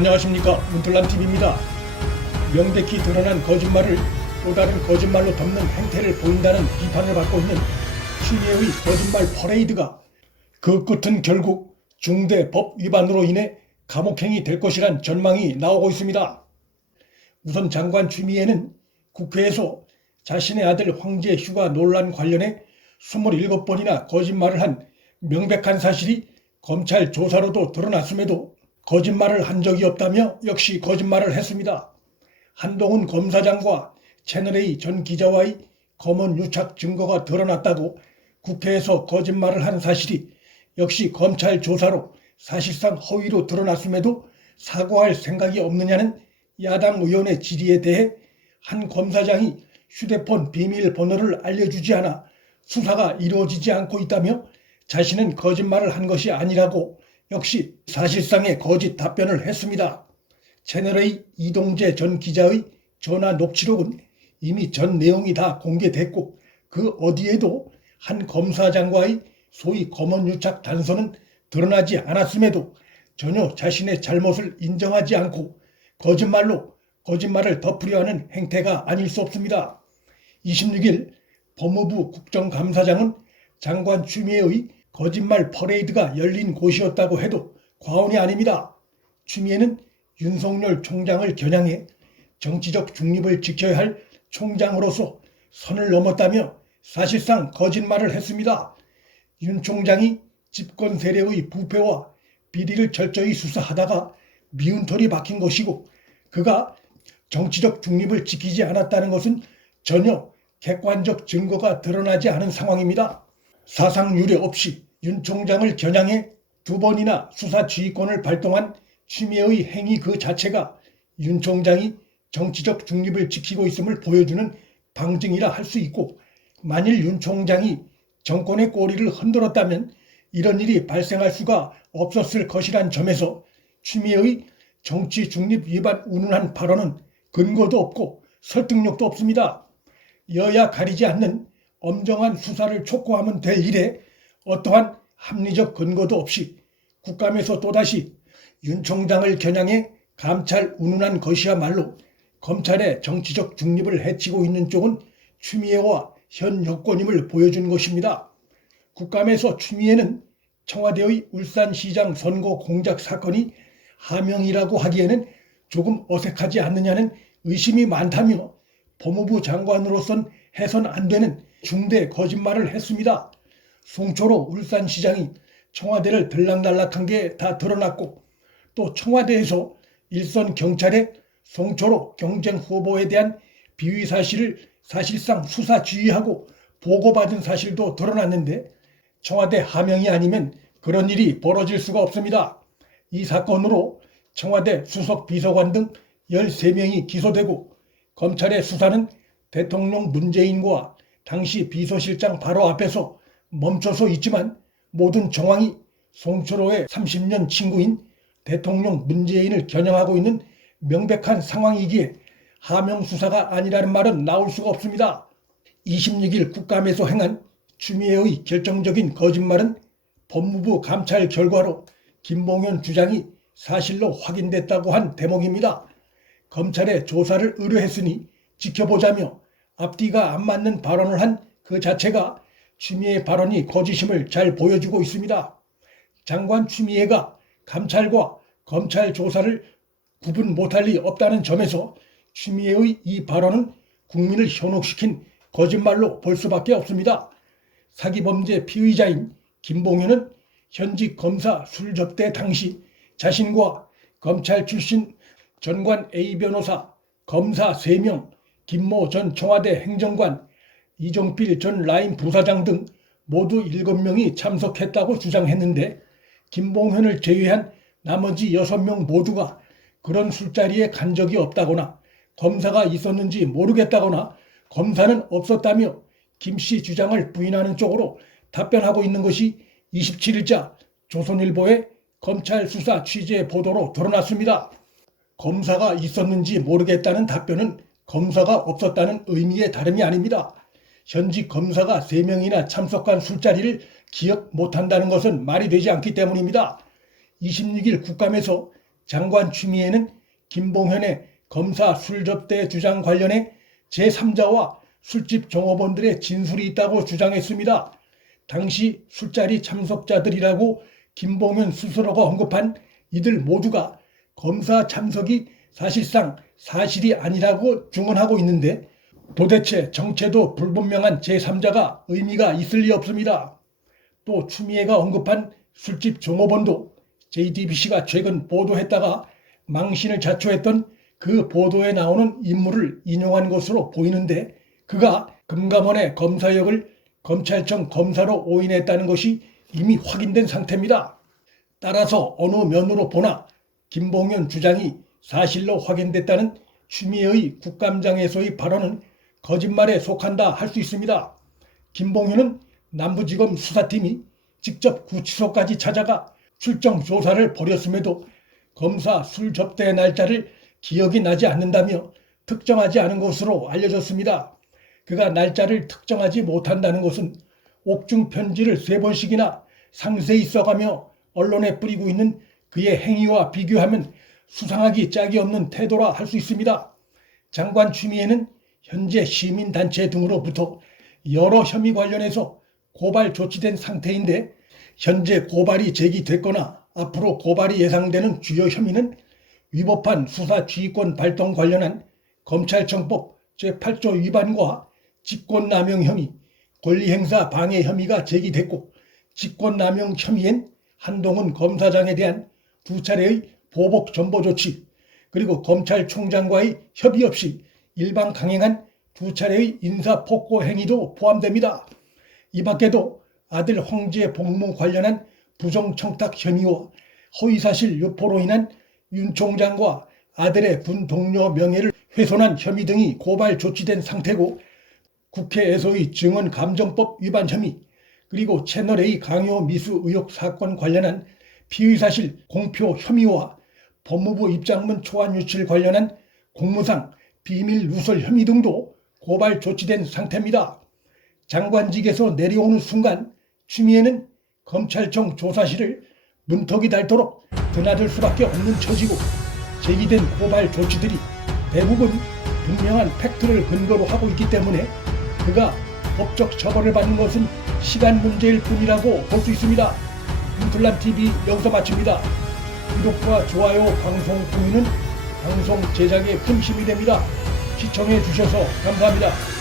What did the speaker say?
안녕하십니까, 문틀남TV입니다. 명백히 드러난 거짓말을 또 다른 거짓말로 덮는 행태를 보인다는 비판을 받고 있는 추미애의 거짓말 퍼레이드가 그 끝은 결국 중대 법 위반으로 인해 감옥행이 될 것이란 전망이 나오고 있습니다. 우선 장관 추미애는 국회에서 자신의 아들 황제 휴가 논란 관련해 27번이나 거짓말을 한 명백한 사실이 검찰 조사로도 드러났음에도 거짓말을 한 적이 없다며 역시 거짓말을 했습니다. 한동훈 검사장과 채널A 전 기자와의 검언 유착 증거가 드러났다고 국회에서 거짓말을 한 사실이 역시 검찰 조사로 사실상 허위로 드러났음에도 사과할 생각이 없느냐는 야당 의원의 질의에 대해 한 검사장이 휴대폰 비밀번호를 알려주지 않아 수사가 이루어지지 않고 있다며 자신은 거짓말을 한 것이 아니라고 역시 사실상의 거짓 답변을 했습니다. 채널A 이동재 전 기자의 전화 녹취록은 이미 전 내용이 다 공개됐고 그 어디에도 한 검사장과의 소위 검언유착 단서는 드러나지 않았음에도 전혀 자신의 잘못을 인정하지 않고 거짓말로 거짓말을 덮으려 하는 행태가 아닐 수 없습니다. 26일 법무부 국정감사장은 장관 추미애의 거짓말 퍼레이드가 열린 곳이었다고 해도 과언이 아닙니다. 추미애는 윤석열 총장을 겨냥해 정치적 중립을 지켜야 할 총장으로서 선을 넘었다며 사실상 거짓말을 했습니다. 윤 총장이 집권 세력의 부패와 비리를 철저히 수사하다가 미운 털이 박힌 것이고 그가 정치적 중립을 지키지 않았다는 것은 전혀 객관적 증거가 드러나지 않은 상황입니다. 사상 유례 없이 윤 총장을 겨냥해 2번이나 수사 지휘권을 발동한 추미애의 행위 그 자체가 윤 총장이 정치적 중립을 지키고 있음을 보여주는 방증이라 할 수 있고 만일 윤 총장이 정권의 꼬리를 흔들었다면 이런 일이 발생할 수가 없었을 것이란 점에서 추미애의 정치 중립 위반 운운한 발언은 근거도 없고 설득력도 없습니다. 여야 가리지 않는 엄정한 수사를 촉구하면 될 일에 어떠한 합리적 근거도 없이 국감에서 또다시 윤 총장을 겨냥해 감찰 운운한 것이야말로 검찰의 정치적 중립을 해치고 있는 쪽은 추미애와 현 여권임을 보여준 것입니다. 국감에서 추미애는 청와대의 울산시장 선거 공작 사건이 하명이라고 하기에는 조금 어색하지 않느냐는 의심이 많다며 법무부 장관으로선 해선 안 되는 중대 거짓말을 했습니다. 송초로 울산시장이 청와대를 들락날락한 게 다 드러났고 또 청와대에서 일선 경찰에 송초로 경쟁 후보에 대한 비위 사실을 사실상 수사 지휘하고 보고받은 사실도 드러났는데 청와대 하명이 아니면 그런 일이 벌어질 수가 없습니다. 이 사건으로 청와대 수석 비서관 등 13명이 기소되고 검찰의 수사는 대통령 문재인과 당시 비서실장 바로 앞에서 멈춰서 있지만 모든 정황이 송철호의 30년 친구인 대통령 문재인을 겨냥하고 있는 명백한 상황이기에 하명 수사가 아니라는 말은 나올 수가 없습니다. 26일 국감에서 행한 추미애의 결정적인 거짓말은 법무부 감찰 결과로 김봉현 주장이 사실로 확인됐다고 한 대목입니다. 검찰의 조사를 의뢰했으니 지켜보자며 앞뒤가 안 맞는 발언을 한 그 자체가 추미애 발언이 거짓임을 잘 보여주고 있습니다. 장관 추미애가 감찰과 검찰 조사를 구분 못할 리 없다는 점에서 추미애의 이 발언은 국민을 현혹시킨 거짓말로 볼 수밖에 없습니다. 사기범죄 피의자인 김봉현은 현직 검사 술 접대 당시 자신과 검찰 출신 전관 A 변호사, 검사 3명, 김모 전 청와대 행정관, 이종필 전 라인 부사장 등 모두 7명이 참석했다고 주장했는데 김봉현을 제외한 나머지 6명 모두가 그런 술자리에 간 적이 없다거나 검사가 있었는지 모르겠다거나 검사는 없었다며 김씨 주장을 부인하는 쪽으로 답변하고 있는 것이 27일자 조선일보의 검찰 수사 취재 보도로 드러났습니다. 검사가 있었는지 모르겠다는 답변은 검사가 없었다는 의미의 다름이 아닙니다. 현직 검사가 3명이나 참석한 술자리를 기억 못한다는 것은 말이 되지 않기 때문입니다. 26일 국감에서 장관 추미애는 김봉현의 검사 술접대 주장 관련해 제3자와 술집 종업원들의 진술이 있다고 주장했습니다. 당시 술자리 참석자들이라고 김봉현 스스로가 언급한 이들 모두가 검사 참석이 사실상 사실이 아니라고 증언하고 있는데 도대체 정체도 불분명한 제3자가 의미가 있을 리 없습니다. 또 추미애가 언급한 술집 종업원도 JTBC가 최근 보도했다가 망신을 자초했던 그 보도에 나오는 인물을 인용한 것으로 보이는데 그가 금감원의 검사역을 검찰청 검사로 오인했다는 것이 이미 확인된 상태입니다. 따라서 어느 면으로 보나 김봉현 주장이 사실로 확인됐다는 추미애의 국감장에서의 발언은 거짓말에 속한다 할 수 있습니다. 김봉현은 남부지검 수사팀이 직접 구치소까지 찾아가 출정 조사를 벌였음에도 검사 술 접대 날짜를 기억이 나지 않는다며 특정하지 않은 것으로 알려졌습니다. 그가 날짜를 특정하지 못한다는 것은 옥중 편지를 3번씩이나 상세히 써가며 언론에 뿌리고 있는 그의 행위와 비교하면 수상하기 짝이 없는 태도라 할 수 있습니다. 장관 추미애는 현재 시민단체 등으로부터 여러 혐의 관련해서 고발 조치된 상태인데 현재 고발이 제기됐거나 앞으로 고발이 예상되는 주요 혐의는 위법한 수사 지휘권 발동 관련한 검찰청법 제8조 위반과 직권남용 혐의, 권리행사 방해 혐의가 제기됐고 직권남용 혐의엔 한동훈 검사장에 대한 2차례의 보복 전보 조치 그리고 검찰총장과의 협의 없이 일방 강행한 2차례의 인사폭고 행위도 포함됩니다. 이 밖에도 아들 황제 복무 관련한 부정청탁 혐의와 허위사실 유포로 인한 윤 총장과 아들의 군 동료 명예를 훼손한 혐의 등이 고발 조치된 상태고 국회에서의 증언감정법 위반 혐의 그리고 채널A 강요 미수 의혹 사건 관련한 피의사실 공표 혐의와 법무부 입장문 초안 유출 관련한 공무상 비밀 누설 혐의 등도 고발 조치된 상태입니다. 장관직에서 내려오는 순간 추미애는 검찰청 조사실을 문턱이 닳도록 드나들 수밖에 없는 처지고 제기된 고발 조치들이 대부분 분명한 팩트를 근거로 하고 있기 때문에 그가 법적 처벌을 받는 것은 시간 문제일 뿐이라고 볼 수 있습니다. 인툴란TV 여기서 마칩니다. 구독과 좋아요, 방송 공유는 방송 제작에 큰 힘이 됩니다. 시청해 주셔서 감사합니다.